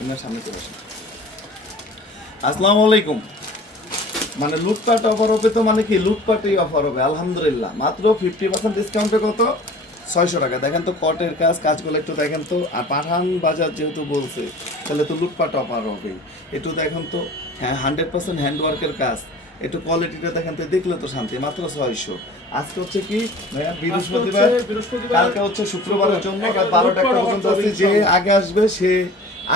আপনার সামনে চলে আসেন। আসসালামু আলাইকুম মানে লুটপাট অফার হবে তো মানে কি? লুটপাটই অফার হবে আলহামদুলিল্লাহ। মাত্র ফিফটি পার্সেন্ট ডিসকাউন্টে কত? ছয়শো টাকা। দেখেন তো কটের কাজ কাজগুলো একটু দেখেন তো। আর পাঠান বাজার যেহেতু বলছে তাহলে তো লুটপাট অফার হবে একটু দেখেন তো হ্যাঁ হান্ড্রেড পার্সেন্ট হ্যান্ডওয়ার্কের কাজ। একটু কোয়ালিটিটা দেখেন তো দেখলে তো শান্তি মাত্র ছয়শো। আজকে হচ্ছে কি? ভাইয়া, বৃহস্পতিবার। বৃহস্পতিবার। কালকে হচ্ছে শুক্রবারের জন্য বারোটা পর্যন্ত আছে যে আগে আসবে সে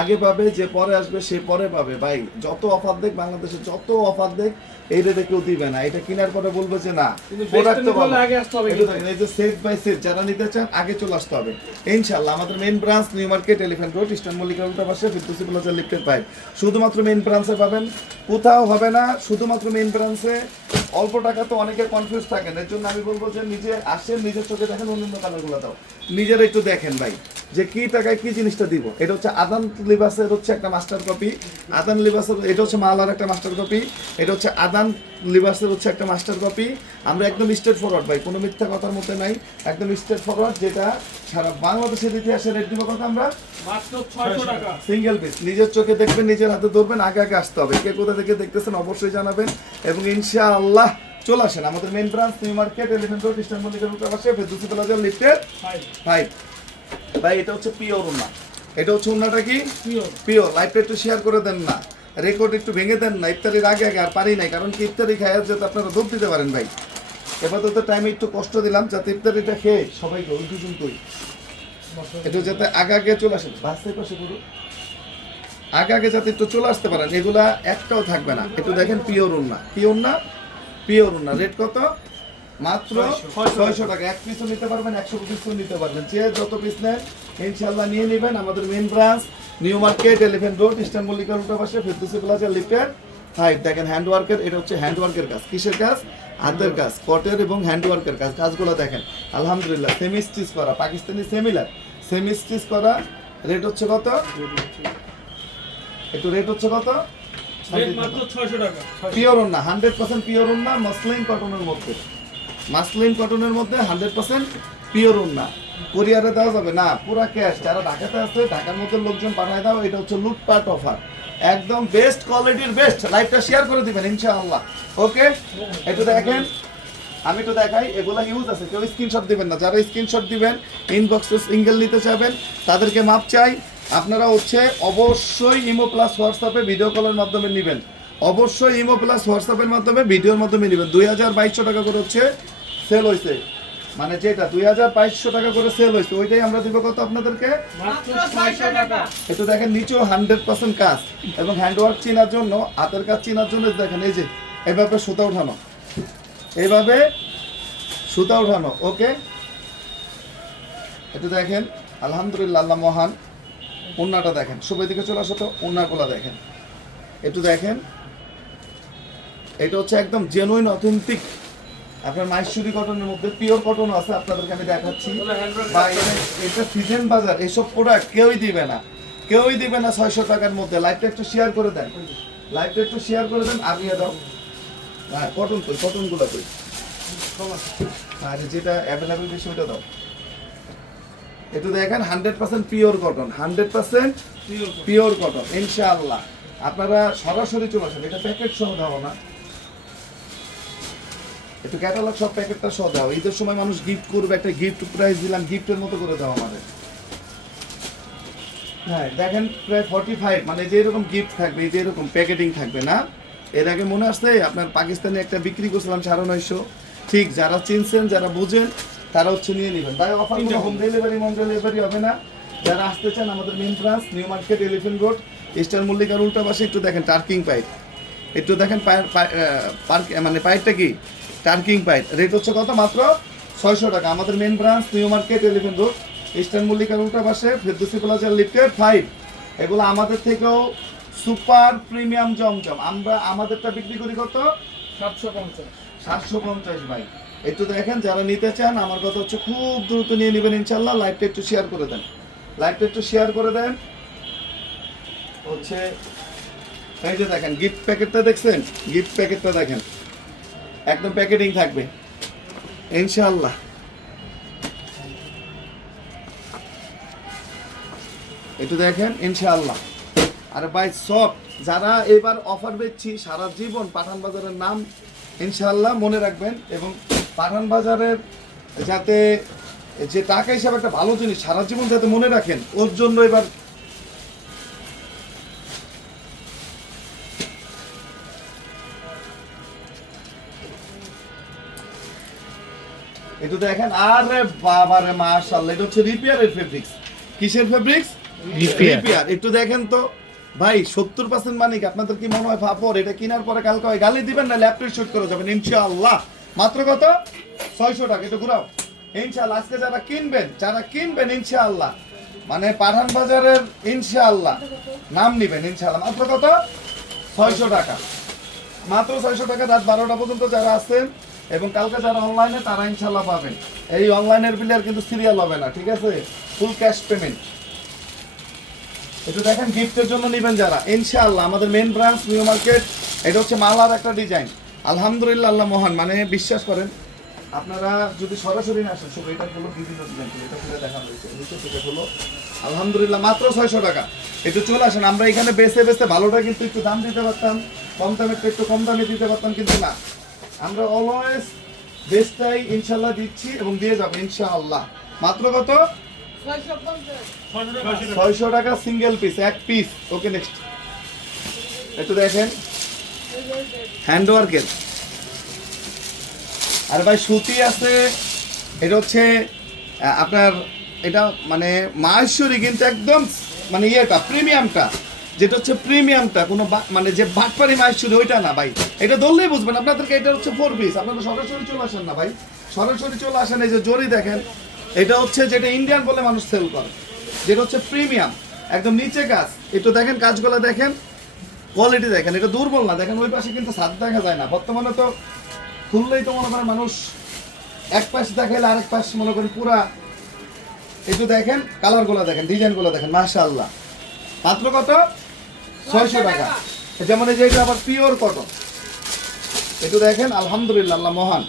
আগে পাবে যে পরে আসবে সে পরে পাবে। ভাই যত অফার দেখ বাংলাদেশে যত অফার দেখ এই রেটে কেউ দিবে না। এটা কেনার পরে বলবে যে না এই যে সেট বাই সেট যারা নিতে চান আগে চলে আসতে হবে। ইনশাল্লাহ আমাদের main branch New Market Elephant Road Eastern Mallika উল্টা পাশে ফিরদৌসি প্লাজা লিফটেড পাইপ শুধুমাত্র মেন ব্রাঞ্চে পাবেন কোথাও হবে না শুধুমাত্র মেইন ব্রাঞ্চে অল্প টাকা তো অনেকে কনফিউজ থাকেন এর জন্য আমি বলব যে নিজে আসেন নিজের চোখে দেখেন অন্যান্য কালারগুলো দাও। নিজের একটু দেখেন ভাই। যে কি টাকায় কি জিনিসটা দিব? এটা হচ্ছে আদান লিবাসের হচ্ছে একটা মাস্টার কপি আদান লিবাসের এটা হচ্ছে মালার একটা মাস্টার কপি এটা হচ্ছে আদান লিবাসের হচ্ছে একটা মাস্টার কপি আমরা একদম স্ট্রেট ফরওয়ার্ড ভাই কোনো মিথ্যা কথার মধ্যে নাই। একদম স্ট্রেট ফরওয়ার্ড যেটা সারা বাংলাদেশের ইতিহাসে রেট দিব কথা আমরা? মাত্র ছয়শো টাকা। সিঙ্গেল পিস নিজের চোখে দেখবেন নিজের হাতে ধরবেন আগে আগে আসতে হবে। কে কোথা থেকে দেখতেছেন অবশ্যই জানাবেন। এবং ইনশাআল্লাহ চলে আসেন। আমাদের main branch New Market Elephant Road Eastern মল্লিকের রুটে পাশে ফেরদৌসি প্লাজা লিফটেড ফাইভ ভাই এটা হচ্ছে পিওর উন্না এটা হচ্ছে উন্নাটা কি? পিওর। পিওর। লাইভটা একটু শেয়ার করে দেন না। রেকর্ড একটু ভেঙে দেন না। ইফতারির আগে আগে আর পারি নাই কারণ কি ইফতারি খায় যাতে আপনারা দুধ দিতে পারেন ভাই। এবার তো টাইমে একটু কষ্ট দিলাম যাতে ইফতারিটা খেয়ে সবাইকে ওই দুজন কই একটু যাতে আগে আগে চলে আসেন বাসের পাশে পুরো আগে আগে যাতে একটু চলে আসতে পারেন এগুলা একটাও থাকবে না। একটু দেখেন পিওর উন্না কি উন্না পিওর উন্না রেট কত? মাত্র ছয়শো। টাকা। এক পিসও নিতে পারবেন একশো পিসও নিতে পারবেন। যে যত পিস নেন ইনশাল্লাহ নিয়ে নেবেন আমাদের main branch New Market Elephant Road Eastern Mallika road পাশে ফেরদৌসি প্লাজা লিফটেড ফাইভ দেখেন হ্যান্ড ওয়ার্কের এটা হচ্ছে হ্যান্ড ওয়ার্কের কাজ। কিসের কাজ? হাতের কাজ কটের এবং হ্যান্ড ওয়ার্কের কাজ। কাজগুলো দেখেন আলহামদুলিল্লাহ সেমি স্টিচ করা পাকিস্তানি সেমিলার সেমি স্টিচ করা রেট হচ্ছে কত? একটু রেট হচ্ছে কত? পিওর না হান্ড্রেড পার্সেন্ট পিওর না মাসলিন কটনের মধ্যে। মাসলিন কটনের মধ্যে হান্ড্রেড পার্সেন্ট পিওর না কোরিয়ারে দেওয়া যাবে না, পুরা ক্যাশ যারা ঢাকাতে আছে, ঢাকার মধ্যে লোকজন পাঠায় দাও, এটা হচ্ছে লুটপাট অফার একদম বেস্ট কোয়ালিটির বেস্ট লাইভটা শেয়ার করে দিবেন, ইনশাআল্লাহ। ওকে একটু দেখেন। আমি তো দেখাই, এগুলা ইউজ আছে। কেউ স্ক্রিনশট দিবেন না। যারা স্ক্রিনশট দিবেন ইনবক্সে সিঙ্গেল নিতে চাবেন তাদেরকে মাপ চাই। আপনারা হচ্ছে অবশ্যই ইমো প্লাস হোয়াটসঅ্যাপে ভিডিও কলের মাধ্যমে নেবেন। অবশ্যই ইমো প্লাস হোয়াটসঅ্যাপের মাধ্যমে ভিডিওর মাধ্যমে নেবেন। দুই হাজার বাইশশো টাকা করে হচ্ছে সেল হয়েছে মানে যেটা দুই হাজার বাইশশো টাকা করে সেল হয়েছে ওইটাই আমরা দিব কত আপনাদেরকে? একটু দেখেন নিচেও হান্ড্রেড পার্সেন্ট কাজ। এবং হ্যান্ডওয়ার্ক চেনার জন্য হাতের কাজ চেনার জন্য দেখেন এই যে এইভাবে সুতা উঠানো এইভাবে সুতা উঠানো ওকে একটু দেখেন আলহামদুলিল্লাহ আল্লাহ মহান। উন্নাটা দেখেন সবাই দিকে চলে আসো তো উন্নাগুলা দেখেন। একটু দেখেন এটা হচ্ছে একদম জেনুইন অথেন্টিক আপনার মাইসুরি কটনের মধ্যে পিওর কটন আছে আপনাদেরকে আমি দেখাচ্ছি। বা এটা- সিজন বাজার এইসব প্রোডাক্ট কেউই দিবে না। কেউই দিবে না ছয়শো টাকার মধ্যে। লাইভটা একটু শেয়ার করে দেন। লাইভটা একটু শেয়ার করে দেন আগিয়ে দাও। হ্যাঁ কটন কই কটনগুলো কই? আর যেটা অ্যাভেলেবেল বেশি ওটা দাও। একটু দেখেন hundred percent pure cotton hundred percent pure pure cotton ইনশাআল্লাহ। আপনারা সরাসরি চলে আসেন এটা প্যাকেট সহ দেওয়া না একটু ক্যাটালগ সব প্যাকেটটা সহ দাও। ঈদের সময় মানুষ গিফট করবে, একটা গিফট প্রাইস দিলাম গিফটের মতো করে দাও আমাদের। হ্যাঁ দেখেন প্রায় ফর্টি ফাইভ মানে যে এরকম গিফট থাকবে, এই যে এরকম প্যাকেটিং থাকবে না, এর আগে মনে আসছে, আপনার পাকিস্তানে একটা বিক্রি করছিলাম সাড়ে নয়শো। ঠিক, যারা চিনছেন, যারা বুঝেন, তারা হচ্ছে নিয়ে নেবেন। তাই offer home delivery home delivery হবে না। যারা আসতে চান, আমাদের main branch New Market Elephant Road Eastern মল্লিকার উল্টা পাশে একটু দেখেন টার্কিং পাইপ একটু দেখেন, পায়ের মানে পাইপটা কি? টার্কিং পাইপ রেট হচ্ছে কত? মাত্র ছয়শো টাকা। আমাদের main branch New Market Elephant Road Eastern মল্লিকার উল্টা পাশে ফেরদুসি প্লাজার লিফটেড ফাইভ এগুলো আমাদের থেকেও সুপার প্রিমিয়াম জমজম। আমরা আমাদেরটা বিক্রি করি কত? সাতশো পঞ্চাশ। সাতশো পঞ্চাশ ভাই। একটু দেখেন যারা নিতে চান আমার কথা হচ্ছে খুব দ্রুত নিয়ে নেবেন ইনশাল্লাহ লাইভটা একটু শেয়ার করে দেন। লাইভটা একটু শেয়ার করে দেন। হচ্ছে এই যে দেখেন গিফট প্যাকেটটা দেখছেন? গিফট প্যাকেটটা দেখেন। একদম প্যাকেটিং থাকবে। ইনশাল্লাহ একটু দেখেন, ইনশাআল্লাহ। আর বাই সফট যারা এবার অফার বেচছি, সারা জীবন পাঠান বাজারের নাম, ইনশাআল্লাহ মনে রাখবেন। এবং পাঠান বাজারের যাতে যে টাকা হিসাবে একটা ভালো জিনিস, সারা জীবন যাতে মনে রাখেন, ওর জন্য এবার একটু দেখেন আরে বাবারে মাশাআল্লাহ এটা হচ্ছে রিপেয়ারের ফেব্রিক্স কিসের ফেব্রিক্স রিপেয়ার। একটু দেখেন তো। ভাই সত্তর পার্সেন্ট মানিক আপনাদের কি মনে হয় ফাপর এটা কেনার পরে কালকে হয় গালি দিবেন না ল্যাপটপ শুট করে যাবেন ইনশাআল্লাহ। মাত্র কত? ছয়শো টাকা ঘুরাও। ইনশাআল্লাহ আজকে যারা কিনবেন যারা কিনবেন ইনশাআল্লাহ। মানে পাঠান বাজারের ইনশাআল্লাহ। নাম নিবেন ইনশাআল্লাহ। মাত্র কত? ছয়শো টাকা। মাত্র ছয়শো টাকা রাত বারোটা পর্যন্ত যারা আছেন এবং কালকে যারা অনলাইনে তারা ইনশাল্লাহ পাবেন। এই অনলাইনের বিলে আর কিন্তু সিরিয়াল হবে না, ঠিক আছে? ফুল ক্যাশ পেমেন্ট একটু দেখেন গিফটের জন্য নেবেন যারা। ইনশাআল্লাহ, আমাদের মেন ব্রাঞ্চ নিউ মার্কেট এটা হচ্ছে মালার একটা ডিজাইন আলহামদুলিল্লাহ, আল্লাহ মহান। মানে বিশ্বাস করেন, আপনারা যদি সরাসরি না আসেন, শুধু এটা হলো বিভিন্ন ডিজাইন এটা খুলে দেখা হয়েছে। নিচে থেকে হলো, আলহামদুলিল্লাহ, মাত্র ছয়শো টাকা। একটু চলে আসেন, আমরা এখানে বেছে বেছে ভালোটা কিন্তু একটু দাম দিতে পারতাম, কম দামে একটু কম দামে দিতে পারতাম, কিন্তু না। আমরা অলওয়েজ বেস্টটাই ইনশাল্লাহ দিচ্ছি এবং দিয়ে যাব ইনশাআল্লাহ। মাত্র কত? ছয়শো টাকা সিঙ্গেল পিস এক পিস ওকে নেক্সট একটু দেখেন। হ্যান্ড ওয়ার্কের আর ভাই, সুতি আছে। এটা হচ্ছে আপনার, এটা মানে মাহেশ্বরী কিন্তু একদম মানে ইয়েটা প্রিমিয়ামটা যেটা হচ্ছে প্রিমিয়ামটা কোনো মানে যে বাটপারি মাহেশ্বরী ওইটা না ভাই। এটা ধরলেই বুঝবেন, আপনাদেরকে এটা হচ্ছে ফোর পিস আপনারা সরাসরি চলে আসেন না ভাই। সরাসরি চলে আসেন, এই যে জরি দেখেন, এটা হচ্ছে যেটা ইন্ডিয়ান বলে মানুষ সেল করে। যেটা হচ্ছে প্রিমিয়াম একদম নিচে কাজ একটু দেখেন কাজগুলো দেখেন কোয়ালিটি দেখেন, এটা দুর্বল না। দেখেন ওই পাশে কিন্তু ছাদ দেখা যায় না। বর্তমানে তো খুললেই তো মনে করেন মানুষ এক পাশ দেখাইলে আরেক পাশ মনে করেন পুরা একটু দেখেন কালারগুলো দেখেন ডিজাইনগুলো দেখেন, মাশাআল্লাহ। মাত্র কত? ছয়শো টাকা। যেমন এই যে এটা আবার পিওর কটন। একটু দেখেন আলহামদুলিল্লাহ আল্লাহ মহান।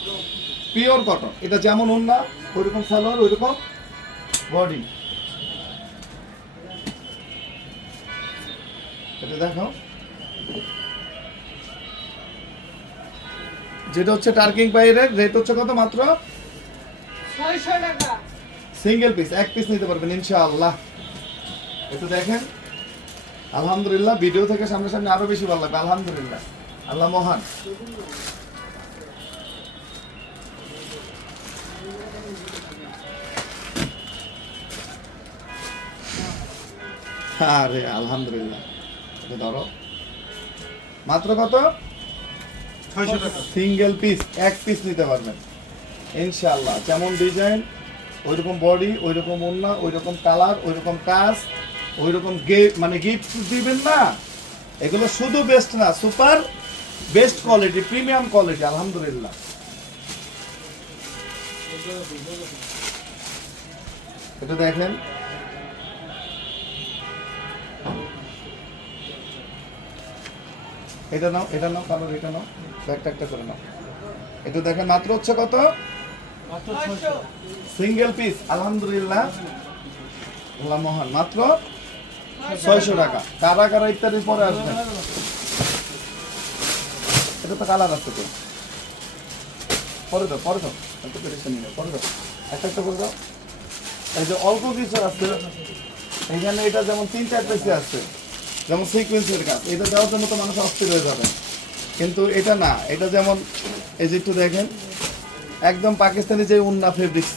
Pure cotton. এটা যেমন ওন্না ওইরকম সালোয়ার ওইরকম বডি। এটা দেখো। যেটা হচ্ছে টার্কিং পাইরের রেট হচ্ছে কত মাত্র? সিঙ্গেল পিস এক পিস নিতে পারবেন ইনশাআল্লাহ। একটু দেখেন। আলহামদুলিল্লাহ ভিডিও থেকে সামনে সামনে আরও বেশি ভালো লাগবে আলহামদুলিল্লাহ। আল্লাহ মহান। আরে আলহামদুলিল্লাহ। ধরো। মাত্র কত? সিঙ্গেল পিস এক পিস নিতে পারবেন। ইনশাআল্লাহ যেমন ডিজাইন ওইরকম বডি ওইরকম ওন্না ওইরকম কালার ওইরকম কাজ। ওইরকম গিফট মানে গিফট দিবেন না। এগুলো শুধু বেস্ট না super best quality premium quality আলহামদুলিল্লাহ। এটা দেখেন। এটা নাও এটা নাও কালার এটা নাও একটা একটা করে নাও। এটা দেখেন মাত্র হচ্ছে কত? সিঙ্গেল পিস আলহামদুলিল্লাহ। আল্লাহ মহান মাত্র ছয়শো টাকা। কারা কারা ইত্যাদি পরে আসবেন? এটা তো কালার আছে তো। পরে দাও পরে দাও। পরে দাও। একটা একটা করে দাও। এই যে অল্প কিছু আছে এখানে এটা যেমন তিন চার পিসে আছে, যেমন সিকুয়েন্সের কাজ, এটা দেওয়ার জন্য তো মানুষ অস্থির হয়ে যাবে। কিন্তু এটা না, এটা যেমন, এই যে একটু দেখেন, একদম পাকিস্তানি যে উন্না ফেব্রিক্স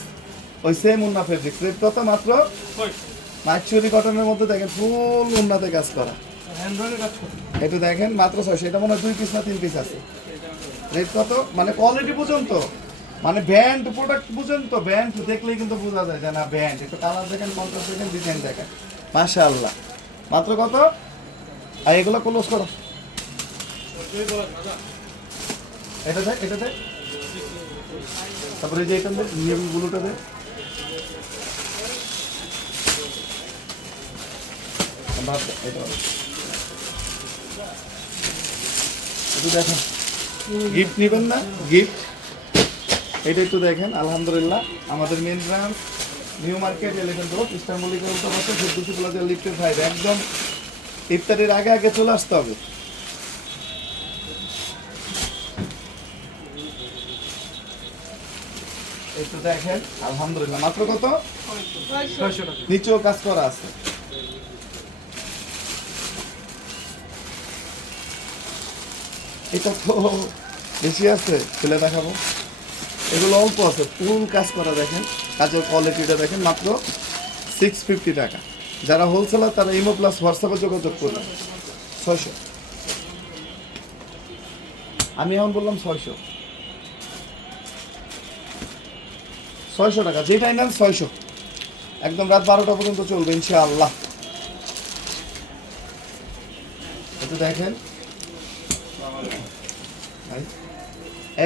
ওই সেম উন্না ফেব্রিক্স রেট কত মাত্র মাইচুরি কটনের মধ্যে দেখেন ফুল উন্নাতে কাজ করা। একটু দেখেন মাত্র ছয়শো এটা মনে হয় দুই পিস না তিন পিস আছে। রেট কত? মানে কোয়ালিটি বুঝুন তো মানে ব্যান্ড প্রোডাক্ট বুঝেন তো ব্যান্ড দেখলেই কিন্তু বোঝা যায় যে না ব্যান্ড একটু কালার দেখেন কন্ট্রাস্ট দেখেন ডিজাইন দেখেন। মাশা আল্লাহ মাত্র কত? আর এগুলো ক্লোজ করো। এটা দেখ এটা দেখ। তারপরে যে এটা দেখ নিয়ম গুলোটা দেখ। এটা একটু দেখেন। গিফট নেবেন না গিফট এটা একটু দেখেন আলহামদুলিল্লাহ। আমাদের main branch New Market Elephant Road উল্টো পাশে ফেরদুসি প্লাজা লিফটের সাইড একদম ইফতারির আগে আগে চলে আসতে হবে। একটু দেখেন আলহামদুলিল্লাহ। মাত্র কত? ছয়শো টাকা। নিচেও কাজ করা আছে। এটা তো বেশি আছে, খুলে দেখাবো। এগুলো অল্প আছে, ফুল কাজ করা দেখেন, কাজের কোয়ালিটিটা দেখেন, মাত্র সিক্স ফিফটি টাকা। যারা হোলসেলার তারা ইমো প্লাস হোয়াটসঅ্যাপে যোগাযোগ করবেন ছয়শো। আমি এখন বললাম ছয়শো। ছয়শো টাকা যেটাই নেন ছয়শো। একদম রাত বারোটা পর্যন্ত চলবে, ইনশাআল্লাহ। একটু দেখেন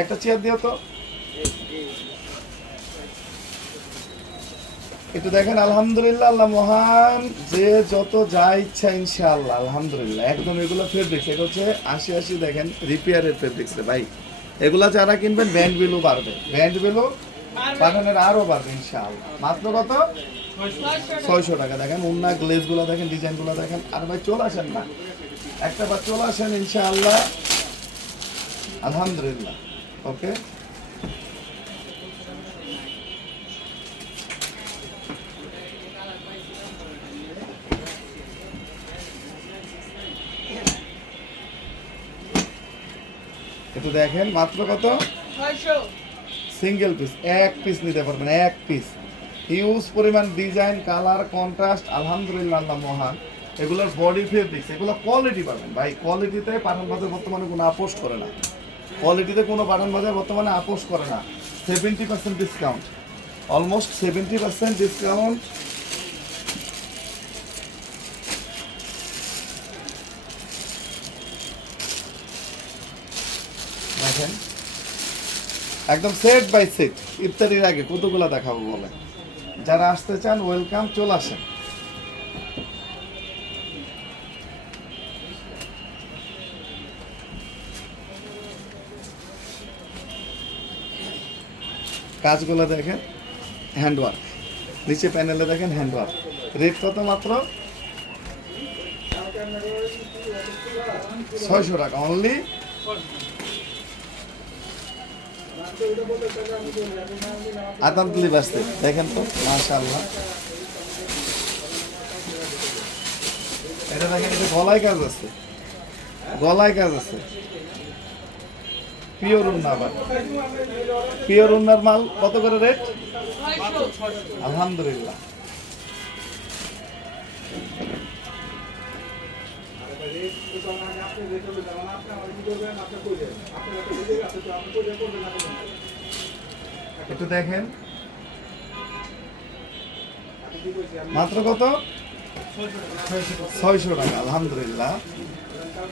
একটা চেয়ার দিও তো। একটু দেখেন, আলহামদুলিল্লাহ, আল্লাহ মহান, যে যত যা ইচ্ছা ইনশাআল্লাহ, আলহামদুলিল্লাহ। একদম এগুলো এগুলো হচ্ছে আশি আশি দেখেন রিপেয়ারের ফেব্রিক্স ভাই। এগুলা যারা কিনবেন ব্যান্ড বিলও বাড়বে। ব্যান্ড বিলও পাঠানের আরও বাড়বে ইনশাআল্লাহ। মাত্র কত? ছয়শো টাকা। দেখেন, উন্না গ্লেজগুলো দেখেন ডিজাইনগুলো দেখেন। আর ভাই, চলে আসেন না। একটা বার চলে আসেন ইনশাআল্লাহ। আলহামদুলিল্লাহ। ওকে? একটু দেখেন মাত্র কত? সিঙ্গেল পিস এক পিস নিতে পারবেন এক পিস। হিউজ পরিমাণ ডিজাইন কালার কন্ট্রাস্ট আলহামদুলিল্লাহ মহান। এগুলোর বডি ফেব্রিক্স এগুলো কোয়ালিটি পাবেন। ভাই কোয়ালিটিতে পাঠান বাজার বর্তমানে কোনো আপোষ করে না। কোয়ালিটিতে কোনো পাঠান বাজার বর্তমানে আপোষ করে না। Seventy percent discount almost seventy percent discount দেখেন। একদম সেট বাই সেট ইফতারির আগে কতগুলো দেখাবো বলে যারা আসতে চান ওয়েলকাম চলে আসেন। কাজগুলো দেখেন হ্যান্ডওয়ার্ক নিচে প্যানেলে দেখেন হ্যান্ডওয়ার্ক রেট কত মাত্র? ছয়শো টাকা অনলি আতান্তলি বাসতে দেখেন তো, মাশাআল্লাহ। এটা দেখেন গলায় কাজ আছে। গলায় কাজ আছে। পিওর উন্না আবার পিওর উন্নার মাল কত করে রেট আলহামদুলিল্লাহ। একটু দেখেন। মাত্র কত? ছয়শো টাকা। আলহামদুলিল্লাহ।